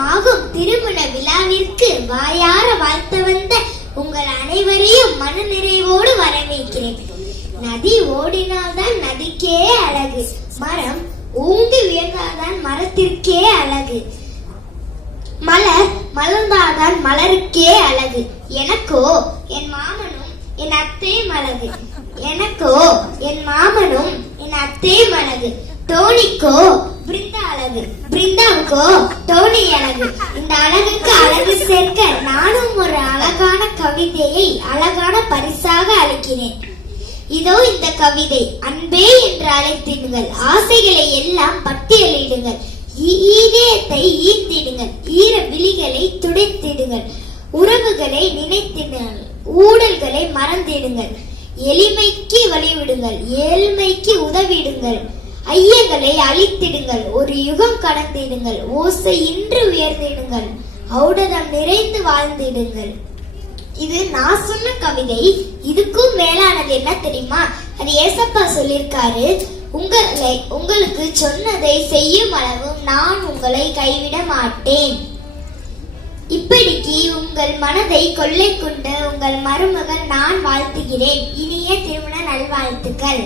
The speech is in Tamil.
ஆனந்தமாகும் திருமண விழாவிற்கு வாயார வாழ்த்த வந்த உங்கள் அனைவரையும் மன நிறைவோடு வரவேற்கிறேன். நதி ஓடினால்தான் நதிக்கே அழகு, மரம் ஊங்கி உயர்ந்தால்தான் மரத்திற்கே அழகு, மலர் மலர்ந்தால்தான் மலருக்கே அழகு. எனக்கோ என் மாமனும் என் அத்தையும் அழகு, எனக்கோ என் மாமனும் என் அத்தையும் அழகு. டோனிக்கோ பிருந்தா அழகு, பிருந்தாவுக்கோ டோனி அழகு. இந்த அழகுக்கு அழகு சேர்க்க நானும் ஒரு அழகான கவிதையை அழகான பரிசாக அளிக்கிறேன். இதோ இந்த கவிதை. அன்பே என்று அழைத்திடுங்கள், ஆசைகளை எல்லாம் பட்டியலிடுங்கள், இதயத்தை ஈர்த்திடுங்கள், ஈர விழிகளை துடைத்திடுங்கள், உறவுகளை நினைத்திடுங்கள், ஊடல்களை மறந்திடுங்கள், எளிமைக்கு வழிவிடுங்கள், ஏழ்மைக்கு உதவிடுங்கள், ஐயங்களை அழித்திடுங்கள், ஒரு யுகம் கடந்திடுங்கள், ஓசை இன்று உயர்ந்திடுங்கள், ஔடதம் நிறைந்து வாழ்ந்திடுங்கள். இது நான் சொன்ன கவிதை. இதுக்கும் மேலானது என்ன தெரியுமா? அது ஏசப்பா சொல்லியிருக்காரு, உங்களுக்கு சொன்னதை செய்யும் அளவும் நான் உங்களை கைவிட மாட்டேன். இப்படிக்கு உங்கள் மனதை கொள்ளை கொண்ட உங்கள் மருமகள் நான் வாழ்த்துகிறேன். இனிய திருமண நல்வாழ்த்துக்கள்.